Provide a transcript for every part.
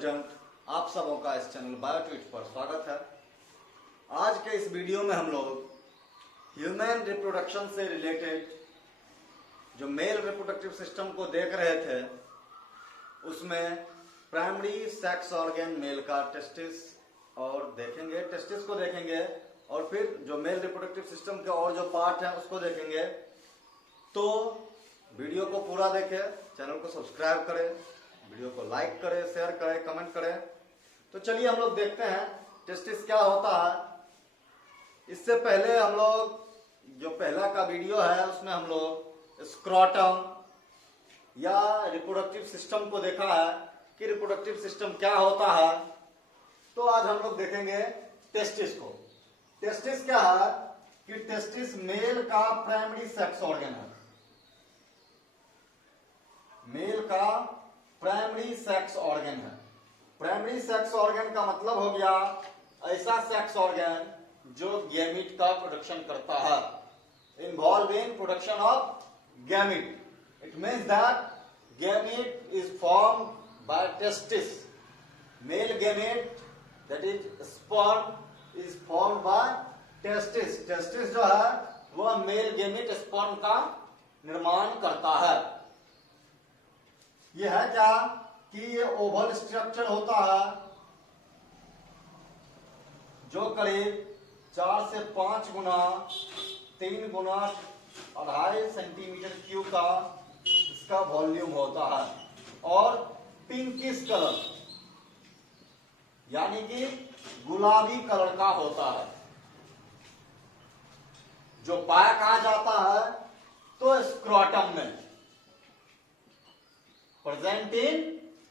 President, आप सबों का इस चैनल बायोट्वीट पर स्वागत है। आज के इस वीडियो में हम लोग ह्यूमन रिप्रोडक्शन से रिलेटेड जो मेल रिप्रोडक्टिव सिस्टम को देख रहे थे, उसमें प्राइमरी सेक्स ऑर्गन मेल का टेस्टिस और देखेंगे, टेस्टिस को देखेंगे और फिर जो मेल रिप्रोडक्टिव सिस्टम के और जो पार्ट हैं उसको देखेंगे। तो वीडियो को पूरा देखें, चैनल को सब्सक्राइब करें, वीडियो को लाइक करें, शेयर करें, कमेंट करें। तो चलिए हम लोग देखते हैं टेस्टिस क्या होता है। इससे पहले हम लोग जो पहला का वीडियो है उसमें हम लोग स्क्रोटम या रिप्रोडक्टिव सिस्टम को देखा है कि रिप्रोडक्टिव सिस्टम क्या होता है। तो आज हम लोग देखेंगे टेस्टिस को। टेस्टिस क्या है कि टेस्टिस मेल का प्राइमरी सेक्स ऑर्गन है। मेल का प्राइमरी सेक्स ऑर्गन है। प्राइमरी सेक्स ऑर्गन का मतलब हो गया ऐसा सेक्स ऑर्गन जो गैमीट का प्रोडक्शन करता है, involve in production of gamete. It means that gamete is form by testis. Male gamete that is sperm is form by testis. Testis जो है वह मेल गैमीट स्पर्म का निर्माण करता है। ये है क्या कि ये ओवल स्ट्रक्चर होता है जो करीब 4 से 5 गुना 3 गुना 2.5 सेंटीमीटर क्यूब का इसका वॉल्यूम होता है और पिंकिश कलर यानी कि गुलाबी कलर का होता है। जो पाया कहा जाता है तो स्क्रोटम में, present in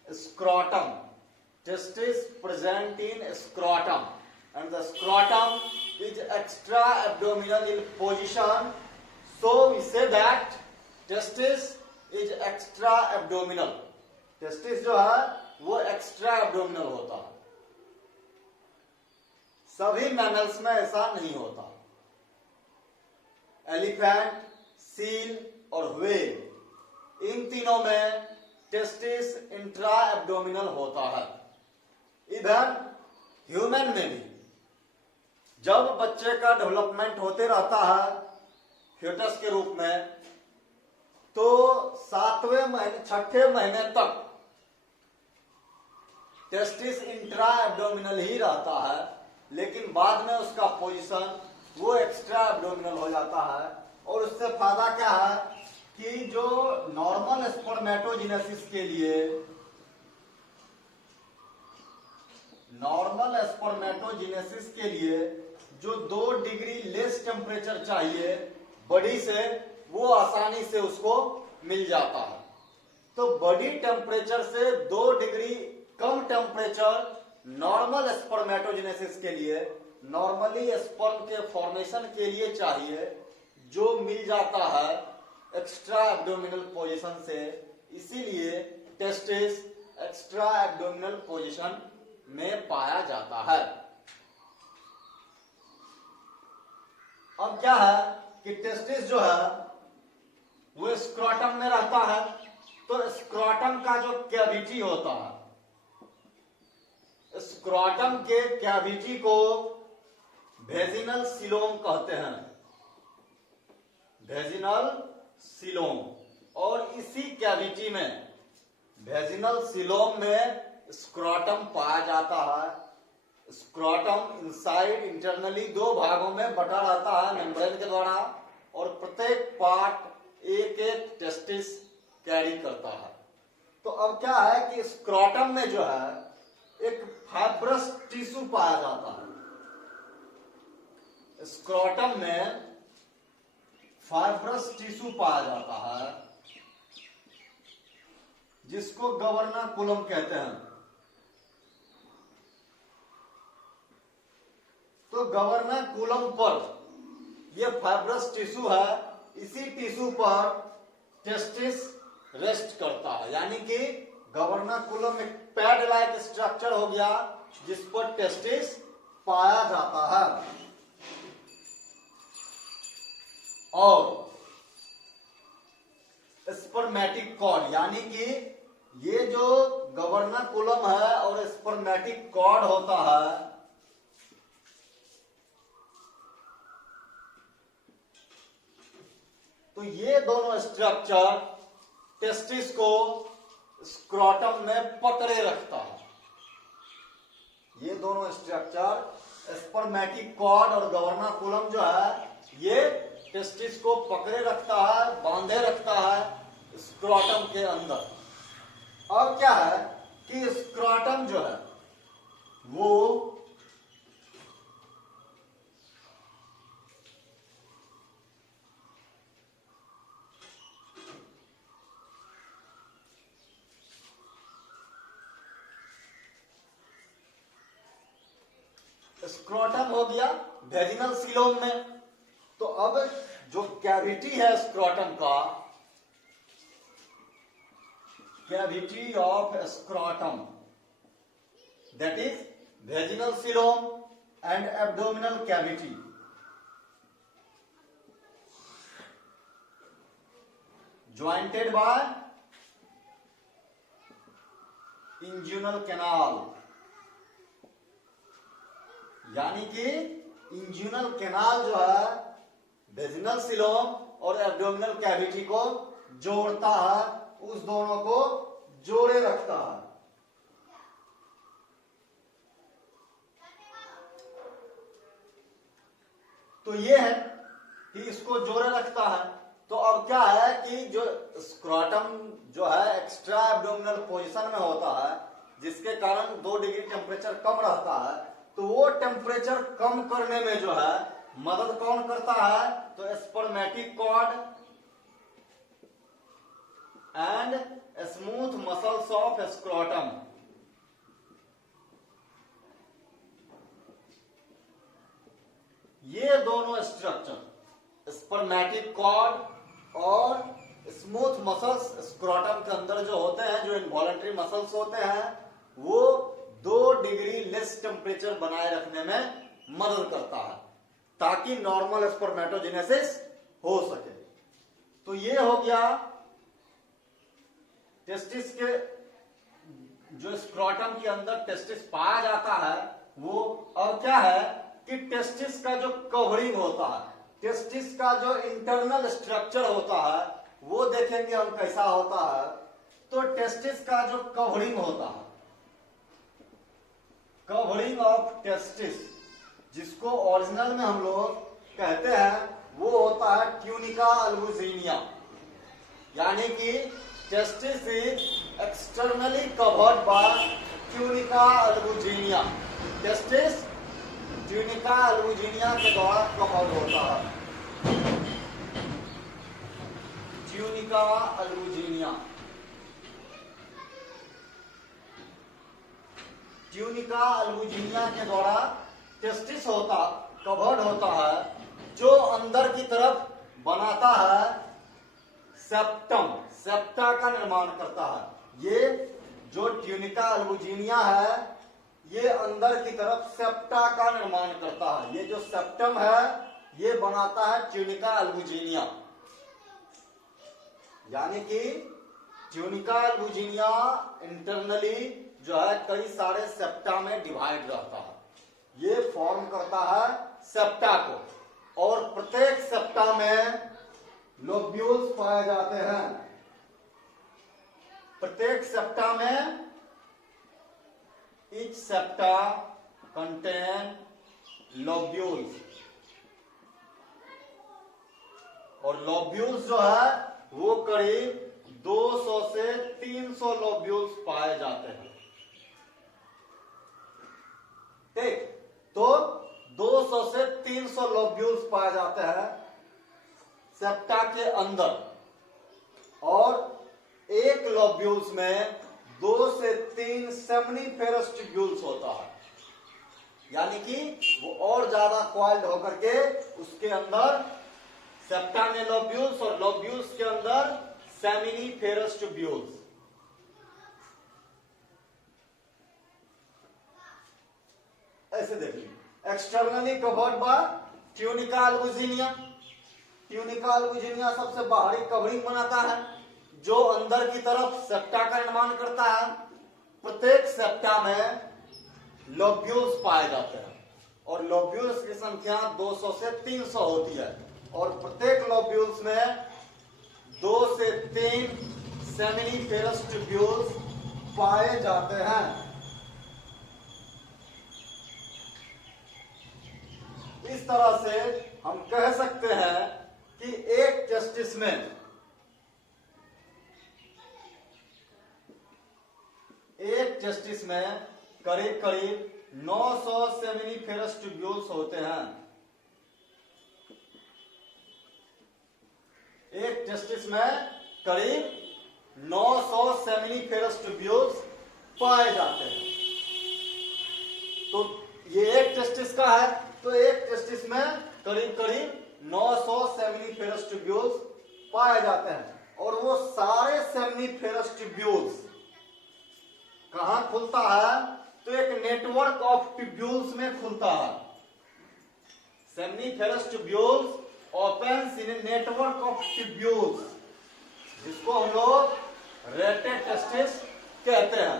scrotum. Testis present in scrotum, and the scrotum is extra abdominal in position. So we say that testis is extra abdominal. Testis जो है वो extra abdominal होता है। सभी मैमल्स में ऐसा नहीं होता। एलिफेंट, सील और व्हेल इन तीनों में टेस्टिस इंट्रा एब्डोमिनल होता है। इधर ह्यूमन में भी जब बच्चे का डेवलपमेंट होते रहता है फ्यूटस के रूप में, तो 7वें महीने 6ठे महीने तक टेस्टिस इंट्रा एब्डोमिनल ही रहता है, लेकिन बाद में उसका पोजीशन वो एक्स्ट्रा एब्डोमिनल हो जाता है। और उससे फायदा क्या है कि जो नॉर्मल स्पर्मेटोजेनेसिस के लिए, नॉर्मल स्पर्मेटोजेनेसिस के लिए जो 2 डिग्री लेस टेम्परेचर चाहिए बॉडी से, वो आसानी से उसको मिल जाता है। तो बॉडी टेम्परेचर से 2 डिग्री कम टेम्परेचर नॉर्मल स्पर्मेटोजेनेसिस के लिए, नॉर्मली स्पर्म के फॉर्मेशन के लिए चाहिए, जो मिल जाता है एक्स्ट्रा एब्डोमिनल पोजीशन से। इसीलिए टेस्टिस एक्स्ट्रा एब्डोमिनल पोजीशन में पाया जाता है। अब क्या है कि टेस्टिस जो है वो स्क्रोटम में रहता है। तो स्क्रोटम का जो कैविटी होता है, स्क्रोटम के कैविटी को वेजिनल सीलोम कहते हैं। Vaginal coelom. और इसी कैविटी में, वेजिनल सीलोम में स्क्रोटम पाया जाता है। स्क्रोटम इनसाइड इंटरनली 2 भागों में बटा रहता है मेम्ब्रेन के द्वारा, और प्रत्येक पार्ट एक टेस्टिस कैरी करता है। तो अब क्या है कि स्क्रोटम में जो है एक फाइब्रस टिश्यू पाया जाता है। स्क्रोटम में फाइब्रस टिश्यू पाया जाता है जिसको गवर्नाकुलम कहते हैं। तो गवर्नाकुलम पर यह फाइब्रस टिश्यू है, इसी टिश्यू पर टेस्टिस रेस्ट करता है। यानी कि गवर्नाकुलम एक पैड लाइक स्ट्रक्चर हो गया जिस पर टेस्टिस पाया जाता है। और स्पर्मेटिक कॉर्ड यानी कि ये जो गवर्नाकुलम है और स्पर्मेटिक कॉर्ड होता है, तो ये दोनों स्ट्रक्चर टेस्टिस को स्क्रोटम में पकड़े रखता है। ये दोनों स्ट्रक्चर स्पर्मेटिक कॉर्ड और गवर्नाकुलम जो है ये टेस्टिस को पकड़े रखता है, बांधे रखता है स्क्रोटम के अंदर। अब क्या है कि स्क्रोटम जो है वो स्क्रोटम हो गया वेजिनल सीलोम में। तो अब जो कैविटी है स्क्रोटम का, cavity of scrotum, that is vaginal coelom and abdominal cavity, jointed by inguinal canal, यानी कि इंज्यूनल कैनाल जो है वेजिनल सीलोम और एब्डोमिनल कैविटी को जोड़ता है, उस दोनों को जोड़े रखता है। तो ये है कि इसको जोड़े रखता है। तो अब क्या है कि जो स्क्रोटम जो है एक्स्ट्रा एब्डोमिनल पोजीशन में होता है, जिसके कारण 2 डिग्री टेम्परेचर कम रहता है, तो वो टेम्परेचर कम करने में जो है मदद कौन करता है, तो spermatic cord and smooth muscles of scrotum. ये दोनों स्ट्रक्चर स्पर्मेटिक कॉर्ड और स्मूथ मसल्स स्क्रोटम के अंदर जो होते हैं, जो इनवॉलंटरी मसल्स होते हैं, वो 2 डिग्री लेस टेम्परेचर बनाए रखने में मदद करता है ताकि नॉर्मल स्पर्मेटोजेनेसिस हो सके। तो ये हो गया टेस्टिस के, जो स्क्रोटम के अंदर टेस्टिस पाया जाता है वो। और क्या है कि टेस्टिस का जो कवरिंग होता है, टेस्टिस का जो इंटरनल स्ट्रक्चर होता है, वो देखेंगे हम कैसा होता है। तो टेस्टिस का जो कवरिंग होता है, कवरिंग ऑफ टेस्टिस, जिसको ओरिजिनल में हम लोग कहते हैं, वो होता है ट्यूनिका अल्बुजिनिया, यानी कि testis is externally covered by tunica albuginea. Testis tunica albuginea के द्वारा कवर्ड होता है। ट्यूनिका अल्बुजिनिया, ट्यूनिका अल्बुजिनिया के द्वारा टेस्टिस कवर्ड होता है, जो अंदर की तरफ बनाता है सेप्टम, सेप्टा का निर्माण करता है। ये जो ट्यूनिका अल्बुजिनिया है, ये अंदर की तरफ सेप्टा का निर्माण करता है। ये जो सेप्टम है, ये बनाता है ट्यूनिका अल्बुजिनिया, यानी कि ट्यूनिका अल्बुजिनिया इंटरनली जो है कई सारे सेप्टा में डिवाइड रहता है। ये फॉर्म करता है सेप्टा को, और प्रत्येक सेप्टा में लोब्यूल्स पाए जाते हैं। प्रत्येक सेप्टा में each septa contain lobules, और lobules जो है वो करीब 200 से 300 lobules पाए जाते हैं। ठीक, तो 200 से 300 लोब्यूल्स पाए जाते हैं सेप्टा के अंदर, और एक लोब्यूल्स में 2 से 3 सेमनीफेरस ट्यूब्यूल्स होता है, यानी कि वो और ज्यादा कॉइल्ड होकर के उसके अंदर सेप्टा में लोब्यूल्स और लोब्यूल्स के अंदर सेमिनीफेरस ट्यूब्यूल्स। ऐसे देखिए, externally covered by tunica albuginea. Tunica albuginea सबसे बाहरी कवरिंग बनाता है, जो अंदर की तरफ सेप्टा का निर्माण करता है। प्रत्येक सेप्टा में लोब्यूल्स पाए जाते हैं और लोब्यूल्स की संख्या 200 से 300 होती है और प्रत्येक लोब्यूल्स में 2 से 3 सेमिनिफेरस ट्यूब्यूल्स पाए जाते हैं। इस तरह से हम कह सकते हैं कि एक टेस्टिस में करीब करीब 900 सेमिनिफेरस ट्यूब्यूल्स होते हैं। एक टेस्टिस में करीब 900 सेमिनिफेरस ट्यूब्यूल्स पाए जाते हैं। तो ये एक टेस्टिस का है, तो एक टेस्टिस में करीब करीब 900 सेमिनिफेरस ट्यूब्यूल्स पाए जाते हैं और वो सारे सेमिनिफेरस ट्यूब्यूल्स कहां खुलता है? तो एक नेटवर्क ऑफ ट्यूब्यूल्स में खुलता है। Seminiferous tubules opens in network of tubules, जिसको हम लोग रेटेड टेस्टिस कहते हैं।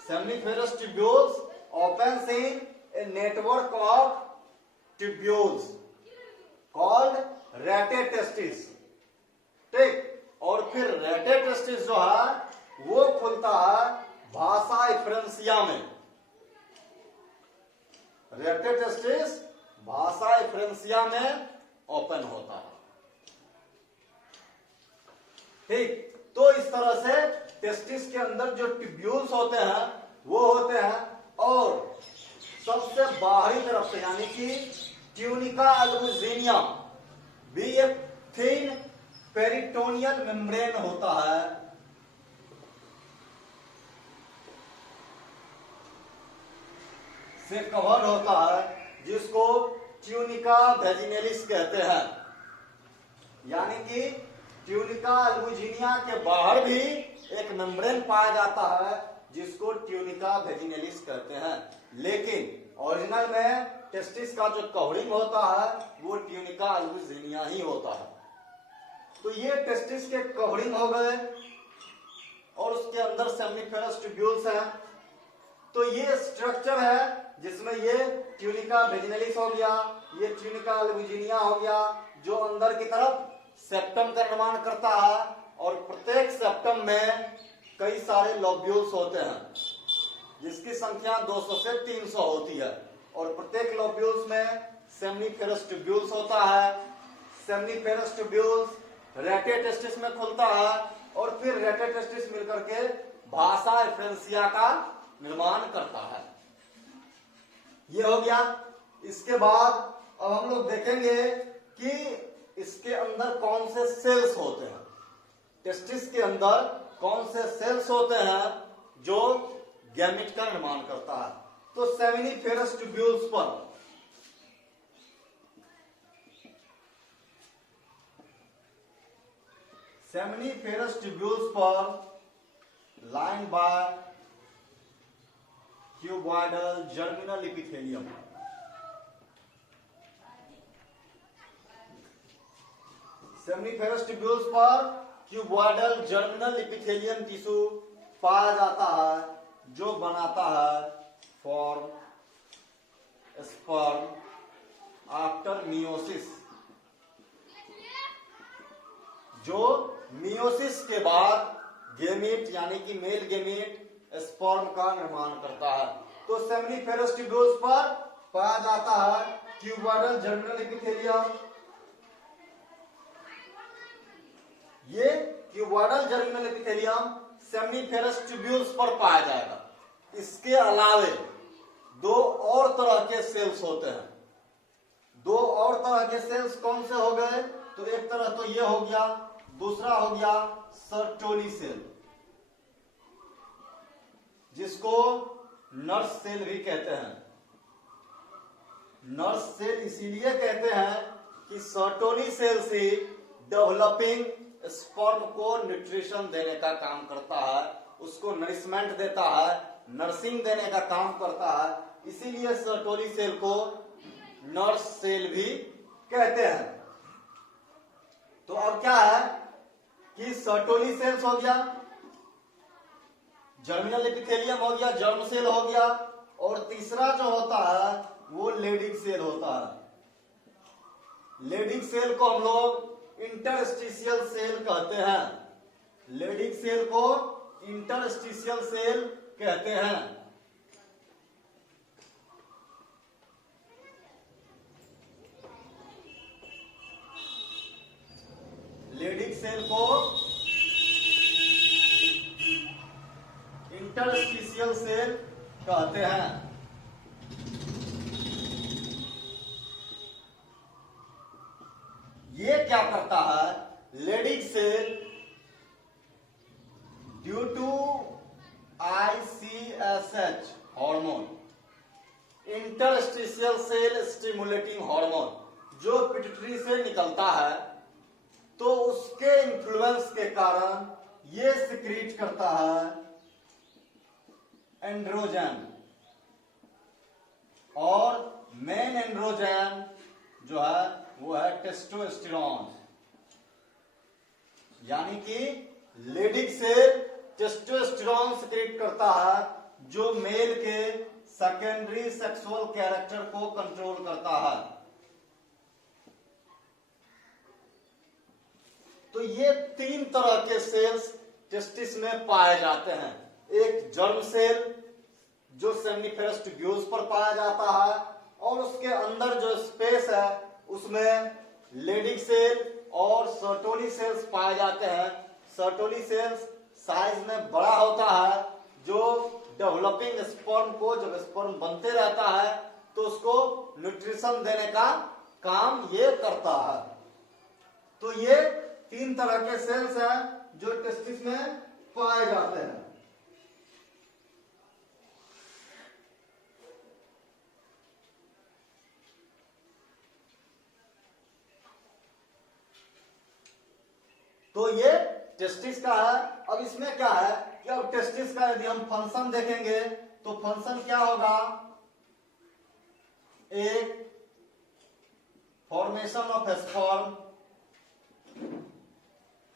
Seminiferous tubules opens in a network of tubules called rated testis. ठीक, और फिर रेटेड टेस्टिस जो है वो खुलता है भाषा एफ्रेंसिया में। रेटेड टेस्टिस भाषा एफ्रेंसिया में ओपन होता है। ठीक, तो इस तरह से टेस्टिस के अंदर जो ट्यूब्यूल्स होते हैं वो होते हैं और सबसे बाहरी तरफ से यानी कि ट्यूनिका अल्बुजिनिया भी एक थिन पेरिटोनियल मेम्ब्रेन होता है। से कवर्ड होता है, जिसको ट्यूनिका वेजिनेलिस कहते हैं। यानी कि ट्यूनिका अल्बुजिनिया के बाहर भी एक मेम्ब्रेन पाया जाता है जिसको ट्यूनिका वेजिनेलिस कहते हैं, लेकिन ओरिजिनल में टेस्टिस का जो कवरिंग होता है वो ट्यूनिका अल्बुजिनिया ही होता है। तो ये टेस्टिस के कवरिंग हो गए और उसके अंदर सेमिनिफेरस ट्यूब्यूल्स हैं। तो ये स्ट्रक्चर है जिसमें ये ट्यूनिका वेजिनेलिस हो गया, ये ट्यूनिका अल्बुजिनिया हो गया, जो अंदर की तरफ सेप्टम का निर्माण करता है और प्रत्येक सेप्टम में कई सारे लोब्यूल्स होते हैं जिसकी संख्या 200 से 300 होती है और प्रत्येक लोब्यूल्स में सेमिनिफेरस ट्यूब्यूल्स होता है। सेमिनिफेरस ट्यूब्यूल्स रेटेड टेस्टिस में खुलता है और फिर रेटेड टेस्टिस मिलकर के भाषा एफ्रेंसिया का निर्माण करता है। ये हो गया। इसके बाद अब हम लोग देखेंगे कि इसके अंदर कौन से सेल्स होते हैं। टेस्टिस के अंदर कौन से सेल्स होते हैं जो गैमेट का निर्माण करता है। तो सेमिनिफेरस ट्यूब्यूल्स पर line by cuboidal germinal epithelium. Seminiferous tubules पर क्यूबॉइडल जर्मिनल एपिथेलियम टिश्यू पाया जाता है जो बनाता है फॉर्म स्पर्म आफ्टर मियोसिस। जो मियोसिस के बाद गेमीट यानी कि मेल गेमीट स्पर्म का निर्माण करता है। तो सेमिनिफेरस ट्यूब्यूल्स पर पाया जाता है क्यूबॉइडल जर्मिनल एपिथेलियम। ये cuboidal germinal epithelium seminiferous tubules पर पाया जाएगा। इसके अलावे दो और तरह के सेल्स होते हैं। दो और तरह के सेल्स कौन से हो गए? तो एक तरह तो ये हो गया, दूसरा हो गया सर्टोनी सेल, जिसको नर्स सेल भी कहते हैं। नर्स सेल इसीलिए कहते हैं कि सर्टोनी सेल से डेवलपिंग स्पर्म को न्यूट्रिशन देने का काम करता है, उसको नरिशमेंट देता है, नर्सिंग देने का काम करता है। इसीलिए सर्टोनी सेल को नर्स सेल भी कहते हैं। तो अब क्या है कि सर्टोली सेल्स हो गया, जर्मिनल एपिथेलियम हो गया, जर्म सेल हो गया, और तीसरा जो होता है वो लेडिक सेल होता है। लेडिक सेल को हम लोग इंटरस्टिशियल सेल कहते हैं। लेडिक सेल को इंटरस्टिशियल सेल कहते हैं। लेडिक सेल को इंटरस्टिशियल सेल कहते हैं। ये क्या करता है? Leydig cell due to ICSH hormone, interstitial cell stimulating hormone, जो पिट्यूटरी से निकलता है, तो उसके इन्फ्लुएंस के कारण ये सिक्रीट करता है एंड्रोजन, और मेन एंड्रोजन जो है वो है टेस्टोस्टेरोन। यानी कि लेडिक सेल टेस्टोस्टेरोन सिक्रीट करता है, जो मेल के सेकेंडरी सेक्सुअल कैरेक्टर को कंट्रोल करता है। तो ये तीन तरह के सेल्स टेस्टिस में पाए जाते हैं। एक जर्म सेल जो सेमनीफेरस ट्यूब्यूल्स पर पाया जाता है, और उसके अंदर जो स्पेस है उसमें लेडिक सेल और सर्टोली सेल्स पाए जाते हैं। सर्टोली सेल्स साइज में बड़ा होता है, जो डेवलपिंग स्पर्म को, जब स्पर्म बनते रहता है तो उसको न्यूट्रिशन देने का काम ये करता है। तो ये तीन तरह के सेल्स हैं जो टेस्टिस में पाए जाते हैं। तो ये टेस्टिस का है। अब इसमें क्या है कि अब टेस्टिस का यदि हम फंक्शन देखेंगे तो फंक्शन क्या होगा? एक फॉर्मेशन ऑफ स्पर्म,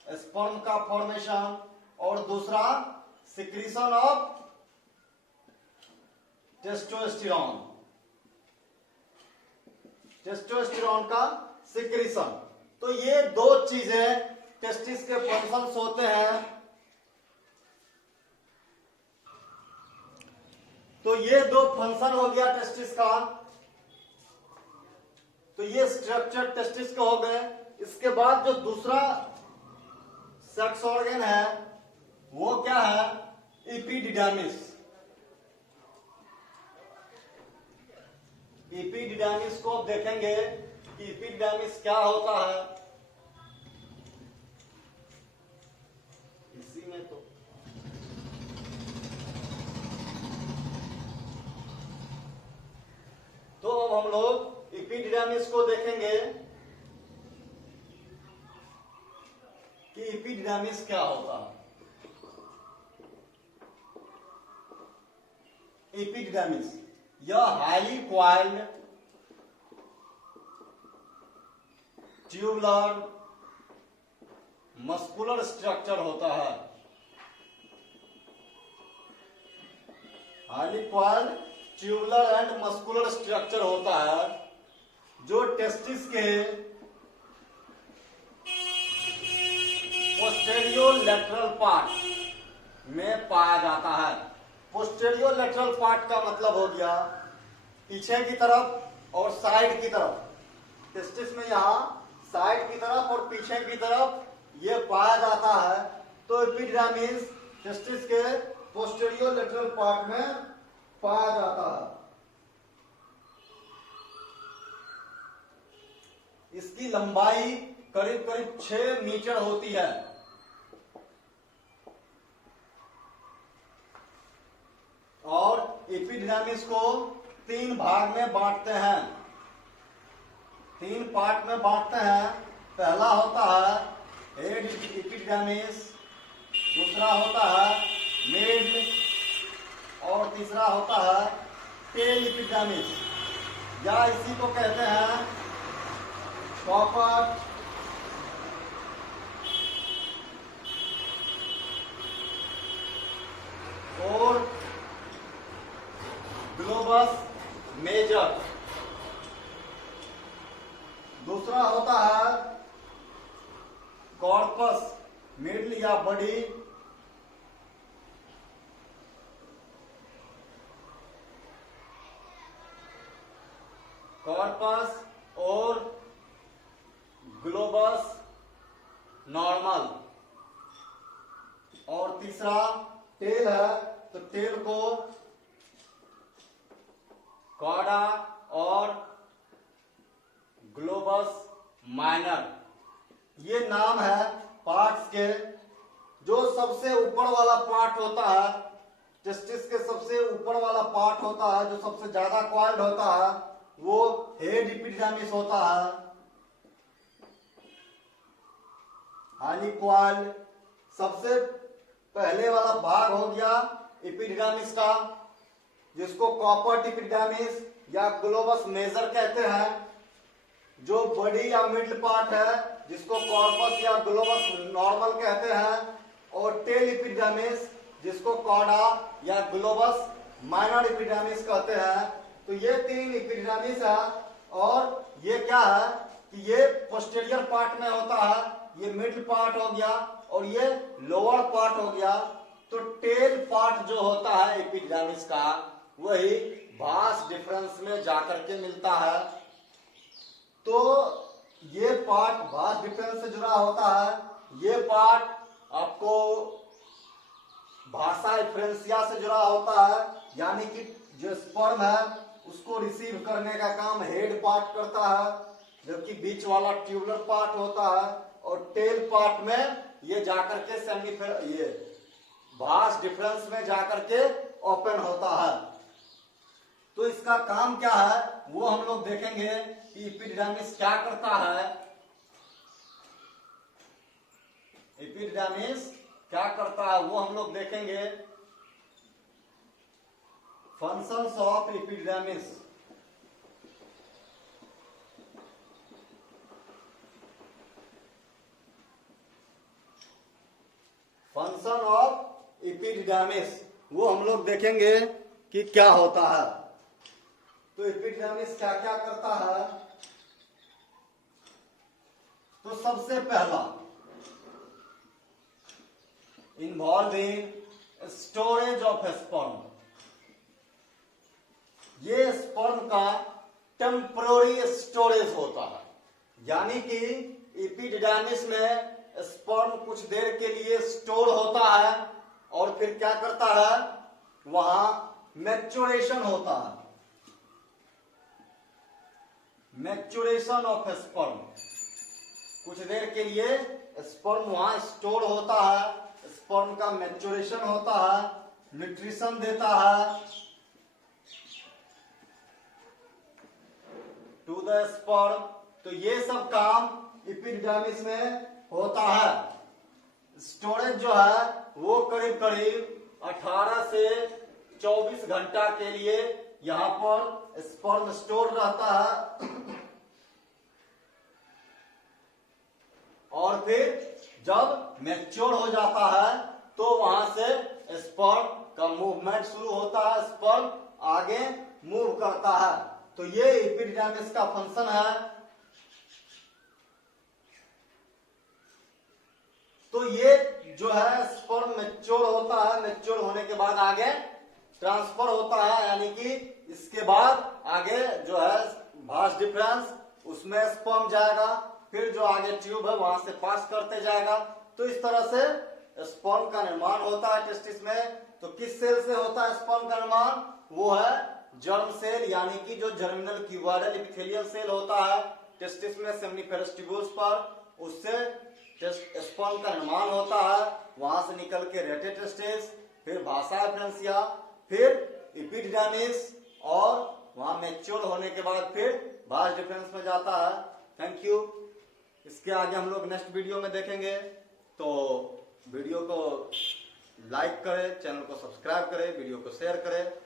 स्पर्म का फॉर्मेशन, और दूसरा सिक्रीशन ऑफ टेस्टोस्टेरोन, टेस्टोस्टेरोन का सिक्रीशन। तो ये दो चीजें टेस्टिस के फंक्शंस होते हैं। तो ये दो फंक्शन हो गया टेस्टिस का। तो ये स्ट्रक्चर टेस्टिस के हो गए। इसके बाद जो दूसरा सेक्स ऑर्गन है वो क्या है? एपिडिडामिस। एपिडिडामिस को आप देखेंगे कि एपिडिडामिस क्या होता है। इसी में तो अब हम लोग एपिडिडामिस को देखेंगे कि एपिडिडामिस क्या होता है। एपिडिडामिस यह highly coiled tubular muscular structure होता है। Highly coiled tubular and muscular structure होता है, जो टेस्टिस के पोस्टेरियर लेटरल पार्ट में पाया जाता है। पोस्टेरियर लेटरल पार्ट का मतलब हो गया पीछे की तरफ और साइड की तरफ। टेस्टिस में यहाँ साइड की तरफ और पीछे की तरफ ये पाया जाता है। तो एपिडिडामिस टेस्टिस के पोस्टेरियर लेटरल पार्ट में पाया जाता है। इसकी लंबाई करीब करीब 6 मीटर होती है। और एपिडिडामिस को 3 भाग में बांटते हैं, 3 पार्ट में बांटते हैं। पहला होता है हेड एपिडिडामिस, दूसरा होता है मिड, और तीसरा होता है टेल एपिडिडामिस, या इसी को कहते हैं कॉपर और ग्लोबस मेजर। दूसरा होता है कॉर्पस मिडल या बड़ी, कॉर्पस और ग्लोबस नॉर्मल। और तीसरा टेल है, तो टेल को कॉर्डा और ग्लोबस माइनर। ये नाम है पार्ट्स के। जो सबसे ऊपर वाला पार्ट होता है, टेस्टिस के सबसे ऊपर वाला पार्ट होता है, जो सबसे ज्यादा कॉइल्ड होता है, वो हेड एपिडिडामिस होता है, हाईली कॉइल्ड। सबसे पहले वाला भाग हो गया एपिडिडामिस का, जिसको कॉपर एपिडिडामिस या ग्लोबस मेजर कहते हैं। जो बड़ी या मिडल पार्ट है, जिसको कॉर्पस या ग्लोबस नॉर्मल कहते हैं। और टेल एपिडिडामिस, जिसको कॉर्डा या ग्लोबस माइनर एपिडिडामिस कहते हैं। तो ये तीन एपिडिडामिस है। और ये क्या है कि ये पोस्टीरियर पार्ट में होता है, ये मिडिल पार्ट हो गया और ये लोअर पार्ट हो गया। तो टेल पार्ट जो होता है एपिडिडामिस का, वही भास डिफरेंस में जाकर के मिलता है। तो ये पार्ट भास डिफरेंस से जुड़ा होता है। ये पार्ट आपको भाषा डिफरेंशिया से जुड़ा होता है, यानी कि जो स्पर्म है उसको रिसीव करने का काम हेड पार्ट करता है, जबकि बीच वाला ट्यूबुलर पार्ट होता है। और टेल पार्ट में ये जाकर के ये भास डिफरेंस में जाकर के ओपन होता है। तो इसका काम क्या है वो हम लोग देखेंगे कि एपिडिडामिस क्या करता है। एपिडिडामिस क्या करता है वो हम लोग देखेंगे। Functions of epididymis. Function of epididymis वो हम लोग देखेंगे कि क्या होता है। तो एपिडिडामिस क्या क्या करता है। तो सबसे पहला इन्वॉल्विंग स्टोरेज ऑफ स्पर्म। ये स्पर्म का टेम्पररी स्टोरेज होता है, यानी कि एपिडिडामिस में स्पर्म कुछ देर के लिए स्टोर होता है और फिर क्या करता है, वहां मैच्योरेशन होता है। मैच्योरेशन ऑफ स्पर्म, कुछ देर के लिए स्पर्म वहां स्टोर होता है, स्पर्म का मैच्योरेशन होता है, न्यूट्रिशन देता है टू द स्पर्म। तो ये सब काम एपिडिडामिस में होता है। स्टोरेज जो है वो करीब करीब 18 से 24 घंटा के लिए यहां पर स्पर्म स्टोर रहता है। और फिर जब मैच्योर हो जाता है तो वहां से स्पर्म का मूवमेंट शुरू होता है, स्पर्म आगे मूव करता है। तो ये एपिडिडामिस का फंक्शन है। तो ये जो है स्पर्म मैच्योर होता है, मैच्योर होने के बाद आगे ट्रांसफर होता है, यानी कि इसके बाद आगे जो है भास डिफरेंस उसमें स्पर्म जाएगा, फिर जो आगे ट्यूब है वहां से पास करते जाएगा। तो इस तरह से स्पर्म का निर्माण होता है टेस्टिस में। तो किस सेल से होता है स्पर्म का निर्माण, वो है जर्म सेल, यानी कि जो जर्मिनल क्यूबॉइडल एपिथेलियल सेल होता है टेस्टिस में सेमिनिफेरस ट्यूब्यूल्स पर, उससे स्पर्म का निर्माण होता है। वहां से निकल के रेटे टेस्टिस, फिर भाषा डिफरेंशिया, फिर एपिडिडामिस, और वहां मैच्योर होने के बाद फिर भास डिफरेंस में जाता है। Thank you. इसके आगे हम लोग नेक्स्ट वीडियो में देखेंगे। तो वीडियो को लाइक करें, चैनल को सब्सक्राइब करें, वीडियो को शेयर करें।